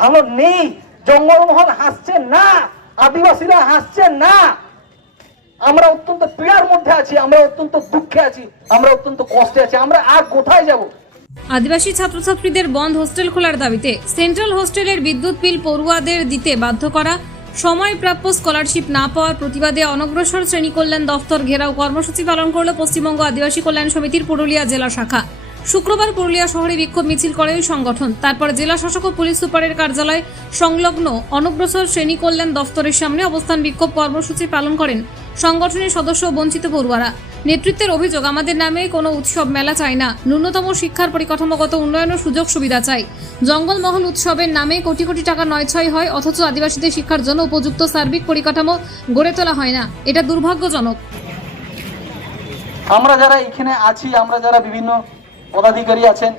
ভালো নেই, জঙ্গলমহল হাসছে না, আদিবাসীরা হাসছে না। আমরা অত্যন্ত পীড়ার মধ্যে আছি, আমরা অত্যন্ত দুঃখে আছি, আমরা অত্যন্ত কষ্টে আছি, আমরা আর কোথায় যাব? আদিবাসী ছাত্রছাত্রীদের বন্ধ হোস্টেল খোলার দাবিতে সেন্ট্রাল হোস্টেলের বিদ্যুৎ বিল পড়ুয়াদের দিতে বাধ্য করা, সময় প্রাপ্য স্কলারশিপ না পাওয়ার প্রতিবাদে অনগ্রসর শ্রেণি কল্যাণ দফতর ঘেরাও কর্মসূচি পালন করল পশ্চিমবঙ্গ আদিবাসী কল্যাণ সমিতির পুরুলিয়া জেলা শাখা। শুক্রবার পুরুলিয়া শহরে বিক্ষোভ মিছিল করে ওই সংগঠন। তারপর জেলা শাসক ও পুলিশ সুপারের কার্যালয় সংলগ্ন অনগ্রসর শ্রেণি কল্যাণ দফতরের সামনে অবস্থান বিক্ষোভ কর্মসূচি পালন করেন সংগঠনের সদস্য বঞ্চিত পড়ুয়ারা। নেতৃত্বের অভিযোগ, আমাদের নামে কোনো উৎসব মেলা চাই না। ন্যূনতম শিক্ষার পরিকাঠামোগত উন্নয়ন ও সুযোগ সুবিধা চাই। জঙ্গলমহল উৎসবের নামে কোটি কোটি টাকা নয়ছয় হয়, অথচ আদিবাসীদের শিক্ষার জন্য উপযুক্ত সার্বিক পরিকাঠামো গড়ে তোলা হয় না। এটা দুর্ভাগ্যজনক। আমরা যারা এখানে আছি, আমরা যারা বিভিন্ন পদাধিকারী আছেন,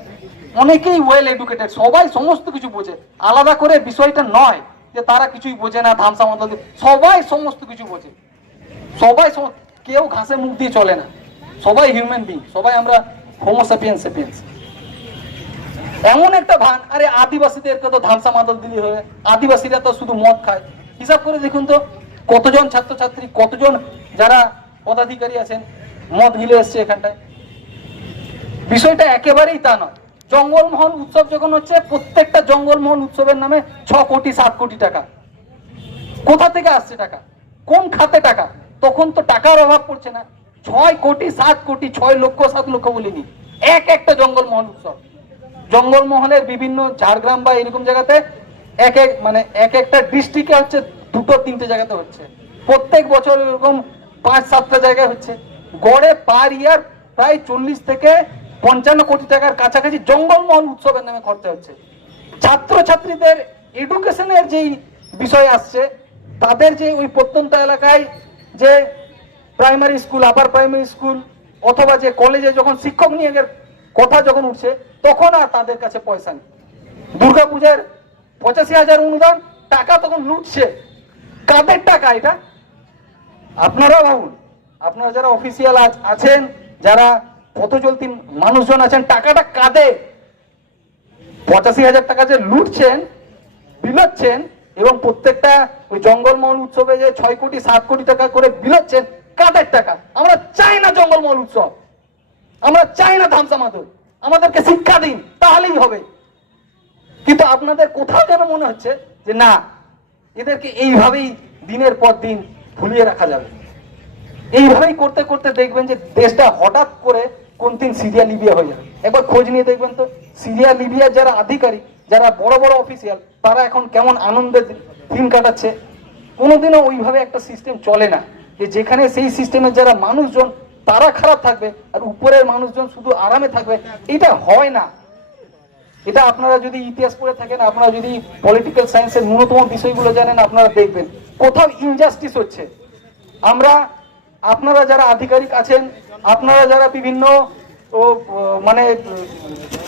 অনেকেই ওয়েল এডুকেটেড সবাই সমস্ত কিছু বোঝে। আলাদা করে বিষয়টা নয় যে তারা কিছুই বোঝে না ধামসা মতো সবাই সমস্ত কিছু বোঝে। সবাই কেউ ঘাসে মুখ দিয়ে চলে না। সবাই হিউম্যান বিং সবাই আমরা হোমোসাপিয়েন্স সেপিয়েন্স এমন একটা ভান, আরে আদিবাসীদেরকে তো ধামসা মাদল দিলি হবে। আদিবাসীরা তো শুধু মদ খায়। হিসাব করে দেখুন তো, কতজন ছাত্রছাত্রী, কতজন যারা পদাধিকারী আছেন, মদ গিলে এসছে এখানটায়। বিষয়টা একেবারেই তা নয়। জঙ্গলমহল উৎসব যখন হচ্ছে, প্রত্যেকটা জঙ্গলমহল উৎসবের নামে ছ কোটি, সাত কোটি টাকা। কোথা থেকে আসছে টাকা? কোন খাতে টাকা? তখন তো টাকার অভাব পড়ছে না। ছয় কোটি, সাত কোটি, ছয় লক্ষ, সাত লক্ষ বলিনি। এক একটা জঙ্গলমহল উৎসব। জঙ্গলমহলের বিভিন্ন ঝাড়গ্রাম বা এরকম জায়গাতে এক এক মানে এক একটা ডিস্ট্রিক্টে হচ্ছে দুটো, তিনটে জায়গাতে হচ্ছে। প্রত্যেক বছর এরকম পাঁচ, সাতটা জায়গায় হচ্ছে। গড়ে পার ইয়ার প্রায় চল্লিশ থেকে পঞ্চান্ন কোটি টাকার কাছাকাছি জঙ্গলমহল উৎসবের নামে খরচা হচ্ছে। ছাত্রছাত্রীদের এডুকেশনের যেই বিষয় আসছে, তাদের যে ওই প্রত্যন্ত এলাকায় যে primary school upper primary school অথবা যে কলেজে যখন শিক্ষক নিয়োগের কথা যখন উঠছে, তখন আর তাদের কাছে পয়সা নেই। দুর্গাপূজার পঁচাশি হাজার অনুদান, টাকা তখন লুটছে। কাদের টাকা এটা? আপনারা ভাবুন। আপনারা যারা অফিসিয়াল আছেন, যারা পথ চলতি মানুষজন আছেন? টাকাটা কাদের পঁচাশি হাজার টাকা যে লুটছেন, বিলাচ্ছেন, এবং প্রত্যেকটা ওই জঙ্গলমহল উৎসবে যে ছয় কোটি, সাত কোটি টাকা করে বিলাচ্ছেন কাদের টাকা। আমরা চাই না জঙ্গলমহল উৎসব। আমরা চাই না ধামসা মাদুর আমাদেরকে শিক্ষা দিন, তাহলেই হবে। কিন্তু আপনাদের কোথাও যেন মনে হচ্ছে যে না, এদেরকে এইভাবেই দিনের পর দিন ভুলিয়ে রাখা যাবে। এইভাবেই করতে করতে দেখবেন যে দেশটা হঠাৎ করে দিন সিরিয়া, লিবিয়া হয়ে যাবে। একবার খোঁজ নিয়ে দেখবেন তো, সিরিয়া লিবিয়ার যারা আধিকারিক, যারা বড় বড় অফিসিয়াল তারা এখন কেমন আনন্দের দিন কাটাচ্ছে। কোনোদিনও ওইভাবে একটা সিস্টেম চলে না, যে যেখানে সেই সিস্টেমের যারা মানুষজন, তারা খারাপ থাকবে, আর উপরের মানুষজন শুধু আরামে থাকবে। এটা হয় না। এটা আপনারা যদি ইতিহাস পড়ে থাকেন, আপনারা যদি পলিটিক্যাল সায়েন্সের ন্যূনতম বিষয়গুলো জানেন, আপনারা দেখবেন। কোথাও ইনজাস্টিস হচ্ছে। আমরা, আপনারা যারা আধিকারিক আছেন, আপনারা যারা বিভিন্ন ও, মানে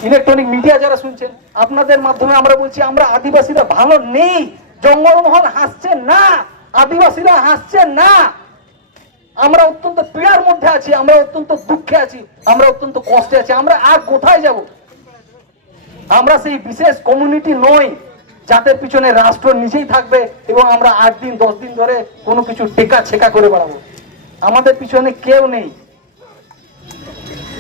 ইলেকট্রনিক মিডিয়া যারা শুনছেন আপনাদের মাধ্যমে আমরা বলছি আমরা আদিবাসীরা ভালো নেই। জঙ্গলমহল হাসছে না আদিবাসীরা হাসছে না। আমরা অত্যন্ত পীড়ার মধ্যে আছি আমরা অত্যন্ত দুঃখে আছি আমরা অত্যন্ত কষ্টে আছি আমরা আর কোথায় যাব? আমরা সেই বিশেষ কমিউনিটি নই যাদের পিছনে রাষ্ট্র নিজেই থাকবে এবং আমরা আট দিন দশ দিন ধরে কোনো কিছু টেকা ছেকা করে বেড়াবো। আমাদের পিছনে কেউ নেই।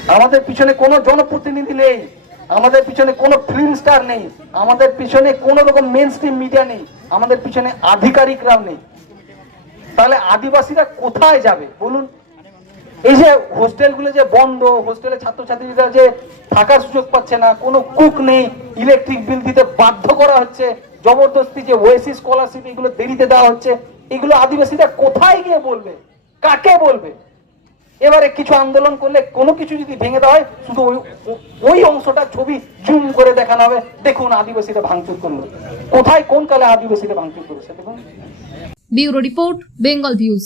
আমাদের পিছনে কোনো জনপ্রতিনিধি নেই। আমাদের পিছনে কোনো ফিল্ম স্টার নেই। আমাদের পিছনে কোনো রকম মেন স্ট্রিম মিডিয়া নেই। আমাদের পিছনে আধিকারিকরাও নেই। তাহলে আদিবাসীরা কোথায় যাবে? বলুন। এই যে হোস্টেলগুলো যে বন্ধ হোস্টেলে ছাত্রছাত্রীরা যে থাকার সুযোগ পাচ্ছে না, কোনো কুক নেই ইলেকট্রিক বিল দিতে বাধ্য করা হচ্ছে, জবরদস্তি যে ওয়েসি স্কলারশিপ এগুলো দেরিতে দেওয়া হচ্ছে, এগুলো আদিবাসীরা কোথায় গিয়ে বলবে? কাকে বলবে? এবারে কিছু আন্দোলন করলে কোনো কিছু যদি ভেঙে দেওয়া হয়, শুধু ওই ওই অংশটা ছবি জুম করে দেখানো হবে। দেখুন, আদিবাসীরা ভাঙচুর করল। কোথায়, কোন কালে আদিবাসীরা ভাঙচুর করেছে, দেখুন। Bureau report, Bengal Views.